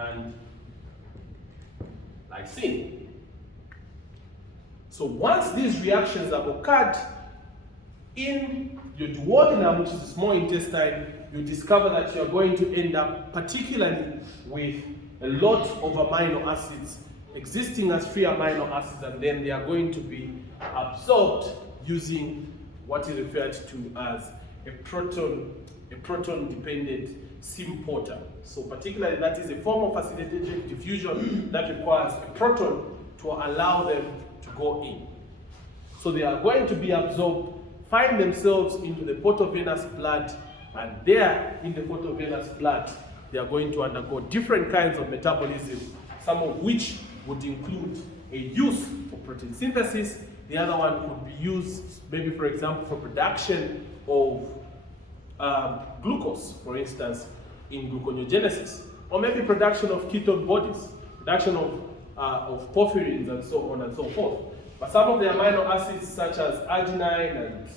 and lysine. So once these reactions have occurred in your duodenum, which is the small intestine, you discover that you are going to end up particularly with a lot of amino acids existing as free amino acids, and then they are going to be absorbed using what is referred to as a proton-dependent symporter. So particularly that is a form of oxidative diffusion that requires a proton to allow them to go in. So they are going to be absorbed, find themselves into the portovenous blood, and there in the portovenous blood they are going to undergo different kinds of metabolism, some of which would include a use for protein synthesis. The other one could be used, maybe for example, for production of glucose, for instance, in gluconeogenesis, or maybe production of ketone bodies, production of porphyrins, and so on and so forth. But some of the amino acids, such as arginine and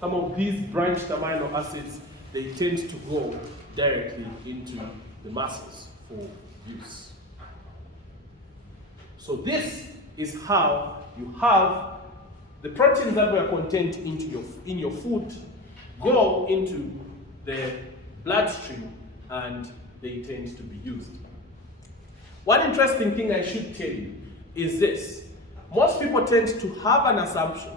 some of these branched amino acids, they tend to go directly into the muscles for use. So this is how you have the proteins that were contained in your food go into the bloodstream and they tend to be used. One interesting thing I should tell you is this. Most people tend to have an assumption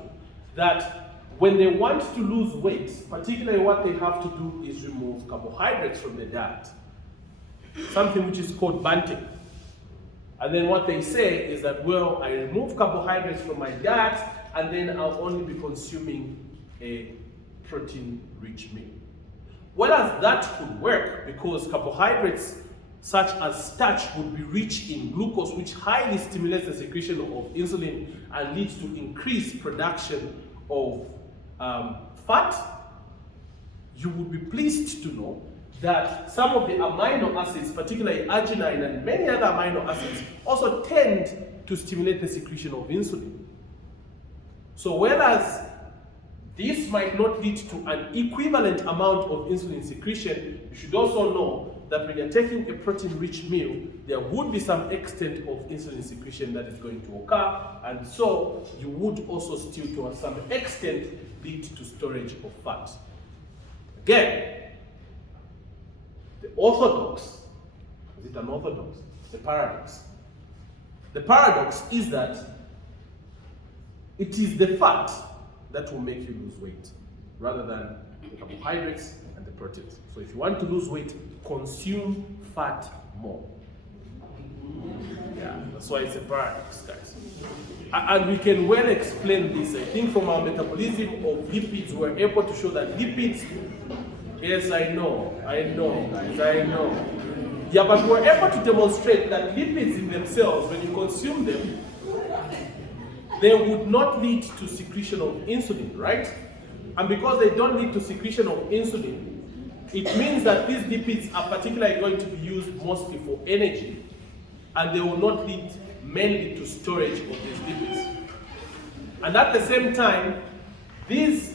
that when they want to lose weight, particularly what they have to do is remove carbohydrates from their diet, something which is called banting. And then what they say is that, well, I remove carbohydrates from my diet and then I'll only be consuming a protein-rich meal. Whereas that could work because carbohydrates such as starch would be rich in glucose, which highly stimulates the secretion of insulin and leads to increased production of fat. You would be pleased to know that some of the amino acids, particularly arginine and many other amino acids, also tend to stimulate the secretion of insulin. So whereas this might not lead to an equivalent amount of insulin secretion, you should also know that when you're taking a protein-rich meal, there would be some extent of insulin secretion that is going to occur, and so you would also still, to some extent, lead to storage of fat. Again, the orthodox, is it an orthodox? The paradox. The paradox is that it is the fat that will make you lose weight, rather than the carbohydrates and the proteins. So if you want to lose weight, consume fat more. Yeah, that's why it's a paradox, guys. And we can well explain this. I think from our metabolism of lipids, we're able to show that lipids, yes, I know, guys, I know. Yeah, but we're able to demonstrate that lipids in themselves, when you consume them, they would not lead to secretion of insulin, right? And because they don't lead to secretion of insulin, it means that these lipids are particularly going to be used mostly for energy, and they will not lead mainly to storage of these lipids. And at the same time, these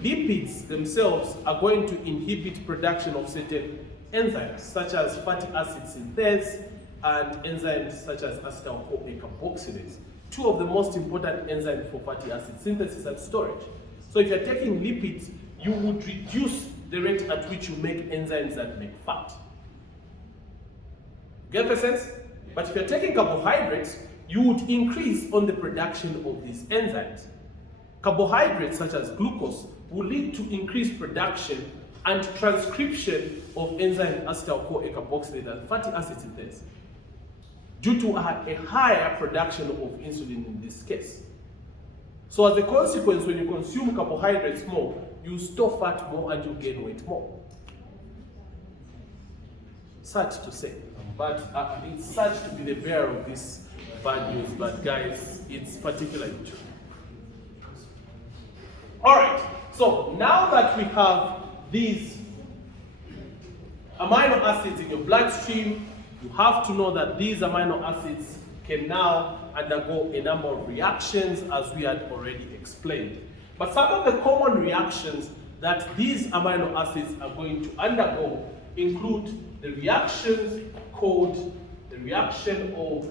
lipids themselves are going to inhibit production of certain enzymes, such as fatty acid synthase and enzymes such as acetyl-CoA carboxylase, two of the most important enzymes for fatty acid synthesis and storage. So if you're taking lipids, you would reduce the rate at which you make enzymes that make fat. Get the sense? But if you're taking carbohydrates, you would increase on the production of these enzymes. Carbohydrates such as glucose will lead to increased production and transcription of enzyme acetyl-CoA carboxylase and fatty acid synthase, due to a higher production of insulin in this case. So as a consequence, when you consume carbohydrates more, you store fat more and you gain weight more. Sad to say, but it's sad to be the bearer of this bad news, but guys, it's particularly true. All right, so now that we have these amino acids in your bloodstream, you have to know that these amino acids can now undergo a number of reactions, as we had already explained. But some of the common reactions that these amino acids are going to undergo include the reactions called reaction of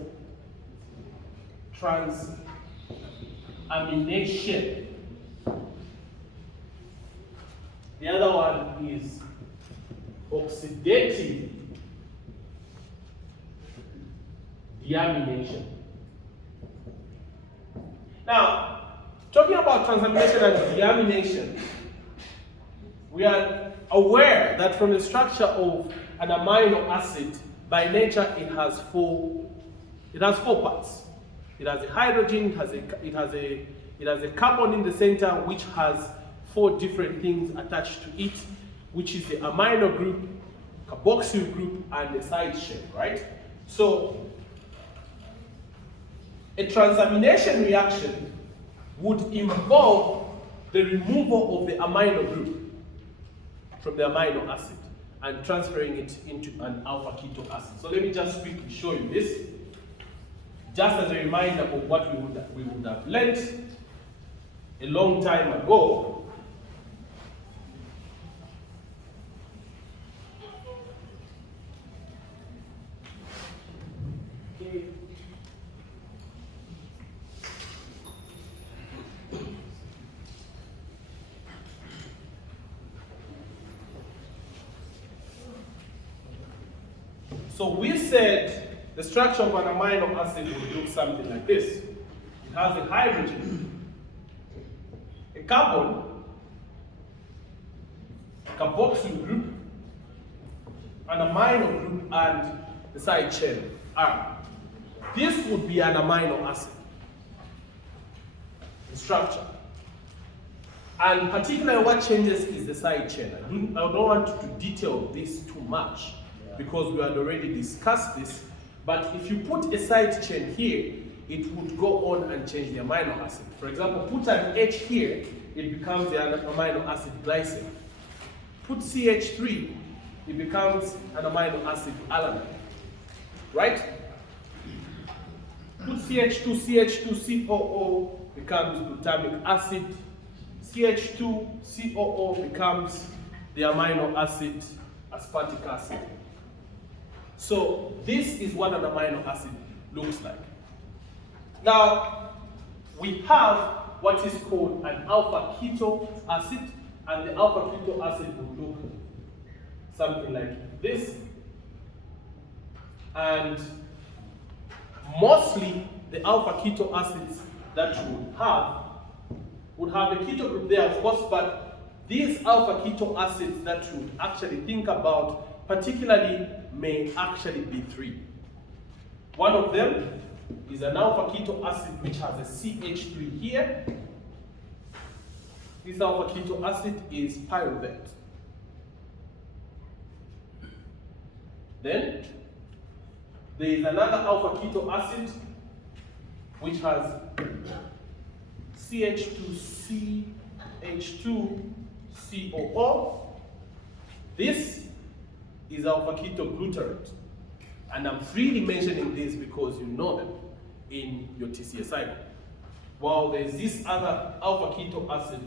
transamination. The other one is oxidative deamination. Now, talking about transamination and deamination, we are aware that from the structure of an amino acid, by nature it has four parts. It has a hydrogen, it has a carbon in the center, which has 4 different things attached to it, which is the amino group, carboxyl group, and the side chain, right? So a transamination reaction would involve the removal of the amino group from the amino acid and transferring it into an alpha keto acid. So let me just quickly show you this, just as a reminder of what we would have learned a long time ago. So we said the structure of an amino acid would look something like this. It has a hydrogen, a carbon, a carboxyl group, an amino group, and the side chain R. This would be an amino acid, the structure. And particularly what changes is the side chain. I don't want to detail this too much, because we had already discussed this, but if you put a side chain here, it would go on and change the amino acid. For example, put an H here, it becomes the amino acid glycine. Put CH3, it becomes an amino acid alanine, right? Put CH2, CH2COO becomes glutamic acid. CH2COO becomes the amino acid aspartic acid. So this is what an amino acid looks like. Now, we have what is called an alpha keto acid, and the alpha keto acid will look something like this. And mostly the alpha keto acids that you would have a keto group there, of course, but these alpha keto acids that you would actually think about particularly may actually be 3. One of them is an alpha keto acid which has a CH3 here. This alpha keto acid is pyruvate. Then there is another alpha keto acid which has CH2CH2COO. This is alpha keto glutarate. And I'm freely mentioning this because you know them in your TCA cycle. While there's this other alpha keto acid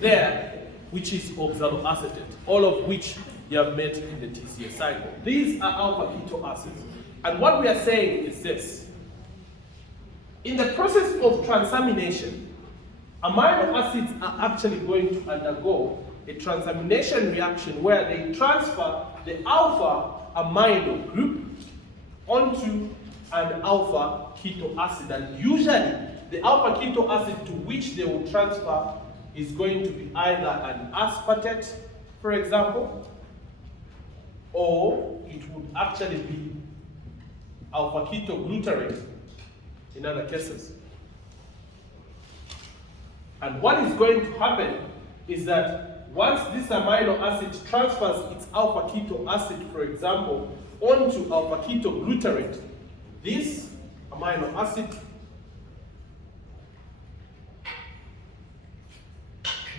there, which is oxaloacetate, all of which you have met in the TCA cycle. These are alpha keto acids. And what we are saying is this. In the process of transamination, amino acids are actually going to undergo a transamination reaction where they transfer the alpha amino group onto an alpha keto acid. And usually, the alpha keto acid to which they will transfer is going to be either an aspartate, for example, or it would actually be alpha keto glutarate in other cases. And what is going to happen is that once this amino acid transfers its alpha keto acid, for example, onto alpha keto glutarate, this amino acid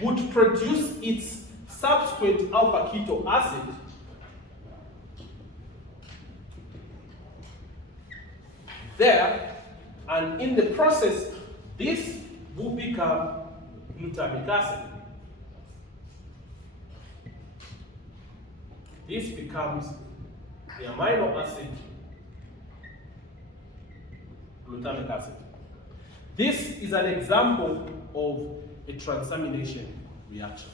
would produce its subsequent alpha keto acid there, and in the process, this will become glutamic acid. This becomes the amino acid glutamic acid. This is an example of a transamination reaction.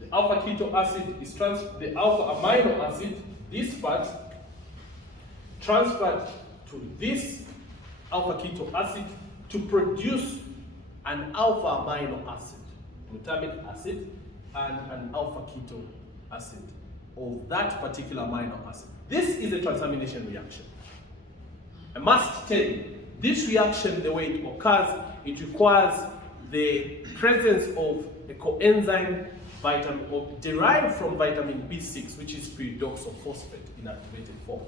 The alpha keto acid is the alpha amino acid, this part, transferred to this alpha keto acid to produce an alpha amino acid, glutamic acid, and an alpha keto acid of that particular amino acid. This is a transamination reaction. I must tell you, this reaction, the way it occurs, it requires the presence of a coenzyme derived from vitamin B6, which is pyridoxal phosphate in activated form.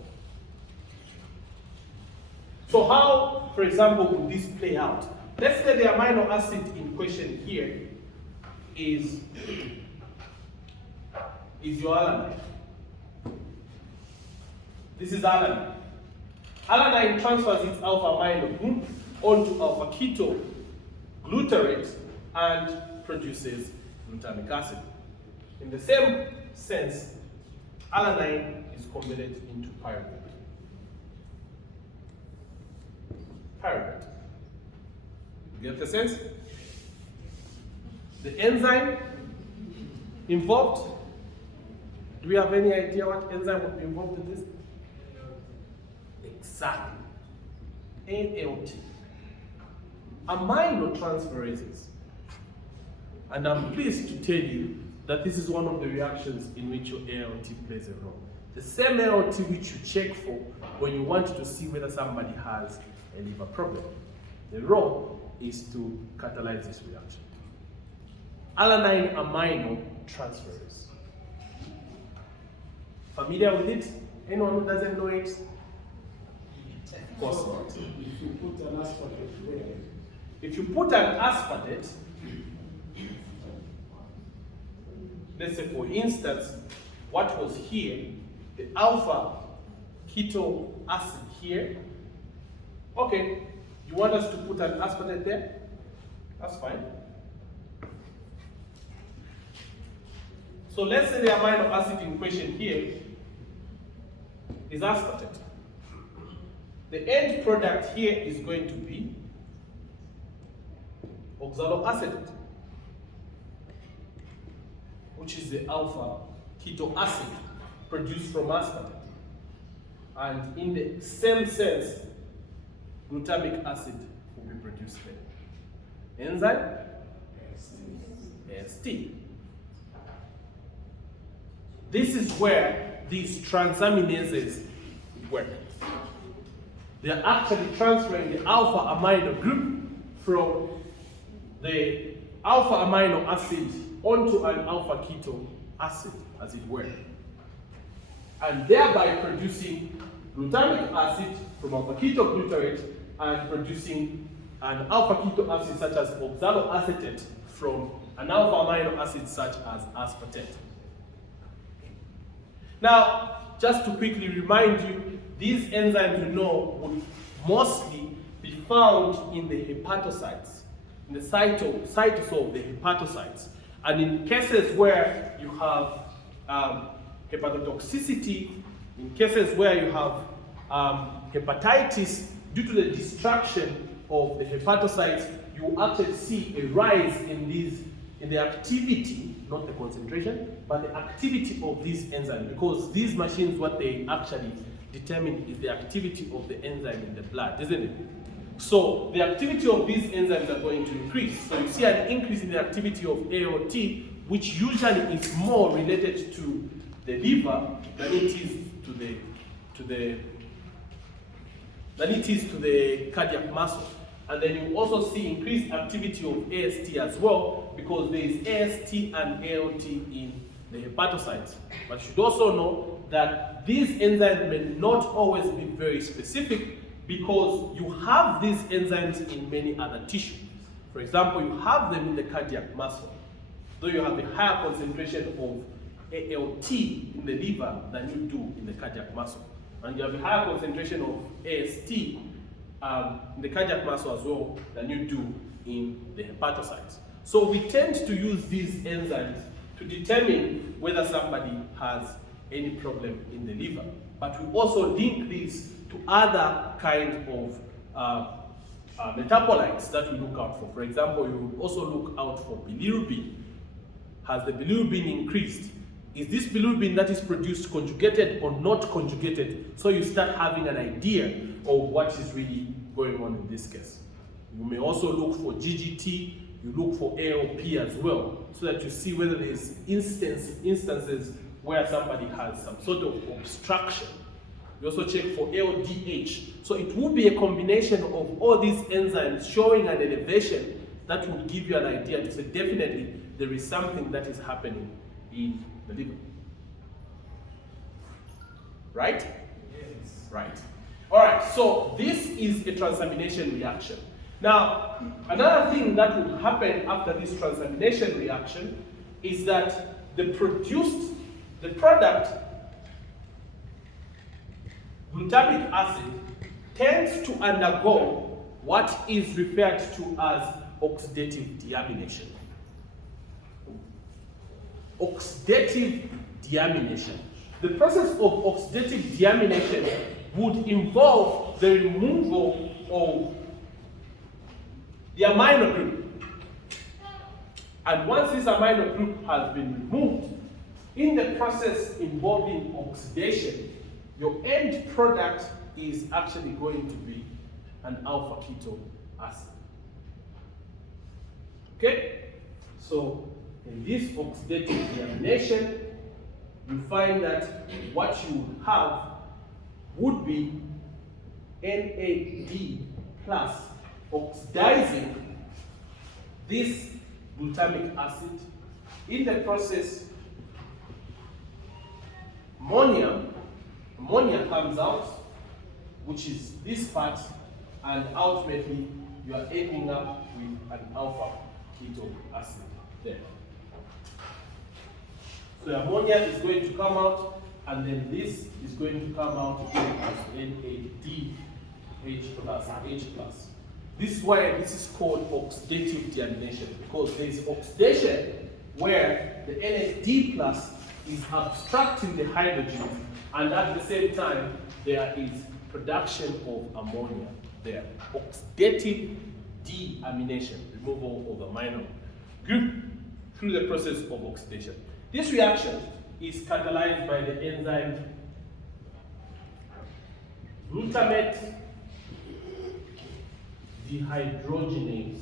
So how, for example, would this play out? Let's say the amino acid in question here is your alanine. This is alanine. Alanine transfers its alpha amino group onto alpha keto glutarate and produces glutamic acid. In the same sense, alanine is converted into pyruvate. Pyruvate. You get the sense? The enzyme involved. Do we have any idea what enzyme would be involved in this? Exactly. ALT. Aminotransferases. And I'm pleased to tell you that this is one of the reactions in which your ALT plays a role. The same ALT which you check for when you want to see whether somebody has a liver problem. The role is to catalyze this reaction. Alanine amino transferase. Familiar with it? Anyone who doesn't know it? Of course not. If you put an aspartate there. If you put an aspartate, let's say for instance, what was here, the alpha keto acid here. Okay, you want us to put an aspartate there? That's fine. So let's say the amino acid in question here is aspartate. The end product here is going to be oxaloacetate, which is the alpha keto acid produced from aspartate. And in the same sense, glutamic acid will be produced there. Enzyme? AST. This is where these transaminases work. They are actually transferring the alpha amino group from the alpha amino acid onto an alpha keto acid, as it were, and thereby producing glutamic acid from alpha keto glutarate and producing an alpha keto acid such as oxaloacetate from an alpha amino acid such as aspartate. Now, just to quickly remind you, these enzymes you know would mostly be found in the hepatocytes, in the cytosol of the hepatocytes. And in cases where you have hepatotoxicity, in cases where you have hepatitis, due to the destruction of the hepatocytes, you actually see a rise in the activity, not the concentration, but the activity of these enzymes. Because these machines, what they actually determine is the activity of the enzyme in the blood, isn't it? So the activity of these enzymes are going to increase. So you see an increase in the activity of ALT, which usually is more related to the liver than it is to the cardiac muscle. And then you also see increased activity of AST as well, because there is AST and ALT in the hepatocytes. But you should also know that these enzymes may not always be very specific, because you have these enzymes in many other tissues. For example, you have them in the cardiac muscle, though you have a higher concentration of ALT in the liver than you do in the cardiac muscle. And you have a higher concentration of AST in the cardiac muscle as well than you do in the hepatocytes. So we tend to use these enzymes to determine whether somebody has any problem in the liver. But we also link this to other kind of metabolites that we look out for. For example, you will also look out for bilirubin. Has the bilirubin increased? Is this bilirubin that is produced conjugated or not conjugated? So you start having an idea of what is really going on in this case. You may also look for GGT, you look for ALP as well, so that you see whether there's instances where somebody has some sort of obstruction. You also check for LDH. So it will be a combination of all these enzymes showing an elevation that will give you an idea to say definitely there is something that is happening in the liver. Right? Yes. Right. All right, so this is a transamination reaction. Now, another thing that will happen after this transamination reaction is that the product, glutamic acid, tends to undergo what is referred to as oxidative deamination. Oxidative deamination. The process of oxidative deamination would involve the removal of the amino group. And once this amino group has been removed, in the process involving oxidation, your end product is actually going to be an alpha keto acid. Okay? So in this oxidative deamination, you find that what you would have would be NAD plus oxidizing this glutamic acid. In the process, ammonia comes out, which is this part, and ultimately you are ending up with an alpha keto acid there. So ammonia is going to come out, and then this is going to come out as NADH plus H plus. This is why this is called oxidative deamination, because there is oxidation where the NAD plus is abstracting the hydrogen, and at the same time there is production of ammonia there. Oxidative deamination, removal of the amino group through the process of oxidation. This reaction is catalyzed by the enzyme glutamate dehydrogenase.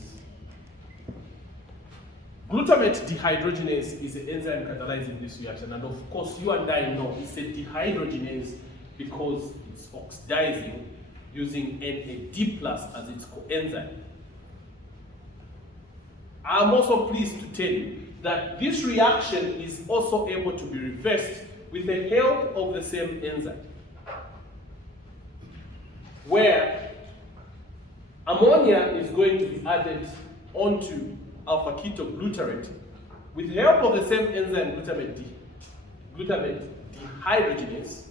Glutamate dehydrogenase is an enzyme catalyzing this reaction, and of course you and I know it's a dehydrogenase because it's oxidizing using NAD plus as its coenzyme. I'm also pleased to tell you that this reaction is also able to be reversed with the help of the same enzyme, where ammonia is going to be added onto alpha ketoglutarate with the help of the same enzyme glutamate dehydrogenase.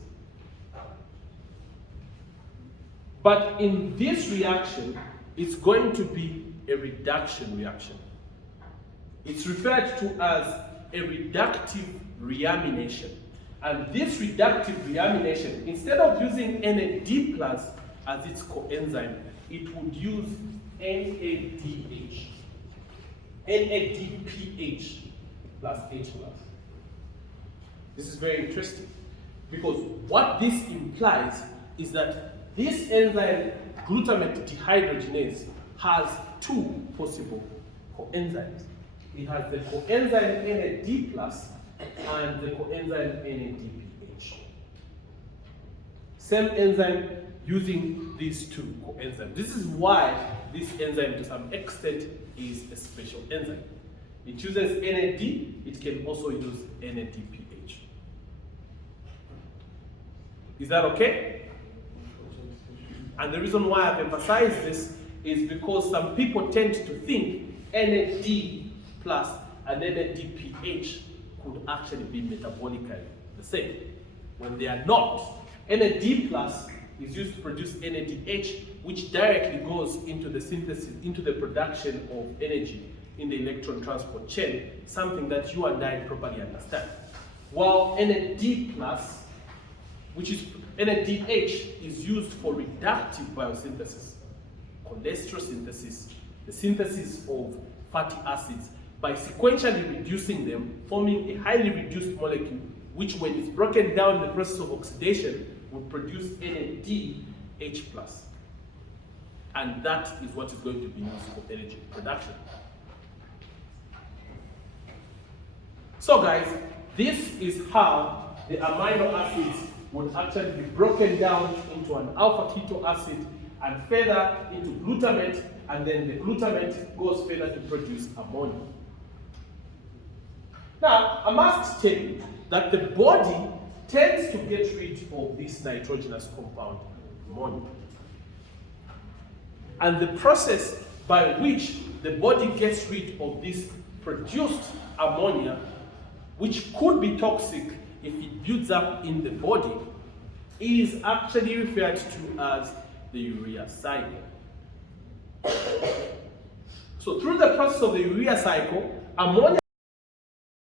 But in this reaction, it's going to be a reduction reaction. It's referred to as a reductive reamination. And this reductive reamination, instead of using NAD plus as its coenzyme, it would use NADH, NADPH plus H plus. This is very interesting because what this implies is that this enzyme glutamate dehydrogenase has two possible coenzymes. It has the coenzyme NAD plus and the coenzyme NADPH. Same enzyme using these two coenzymes. This is why this enzyme to some extent is a special enzyme. It uses NAD, it can also use NADPH. Is that okay? And the reason why I've emphasized this is because some people tend to think NAD plus and NADPH could actually be metabolically the same, when they are not. NAD plus is used to produce NADH, which directly goes into the synthesis, into the production of energy in the electron transport chain, something that you and I properly understand. While NAD+, which is NADH, is used for reductive biosynthesis, cholesterol synthesis, the synthesis of fatty acids, by sequentially reducing them, forming a highly reduced molecule, which when it's broken down in the process of oxidation, will produce NADH+. And that is what is going to be used for energy production. So guys, this is how the amino acids would actually be broken down into an alpha keto acid and further into glutamate, and then the glutamate goes further to produce ammonia. Now, I must tell you that the body tends to get rid of this nitrogenous compound, ammonia. And the process by which the body gets rid of this produced ammonia, which could be toxic if it builds up in the body, is actually referred to as the urea cycle. So through the process of the urea cycle, ammonia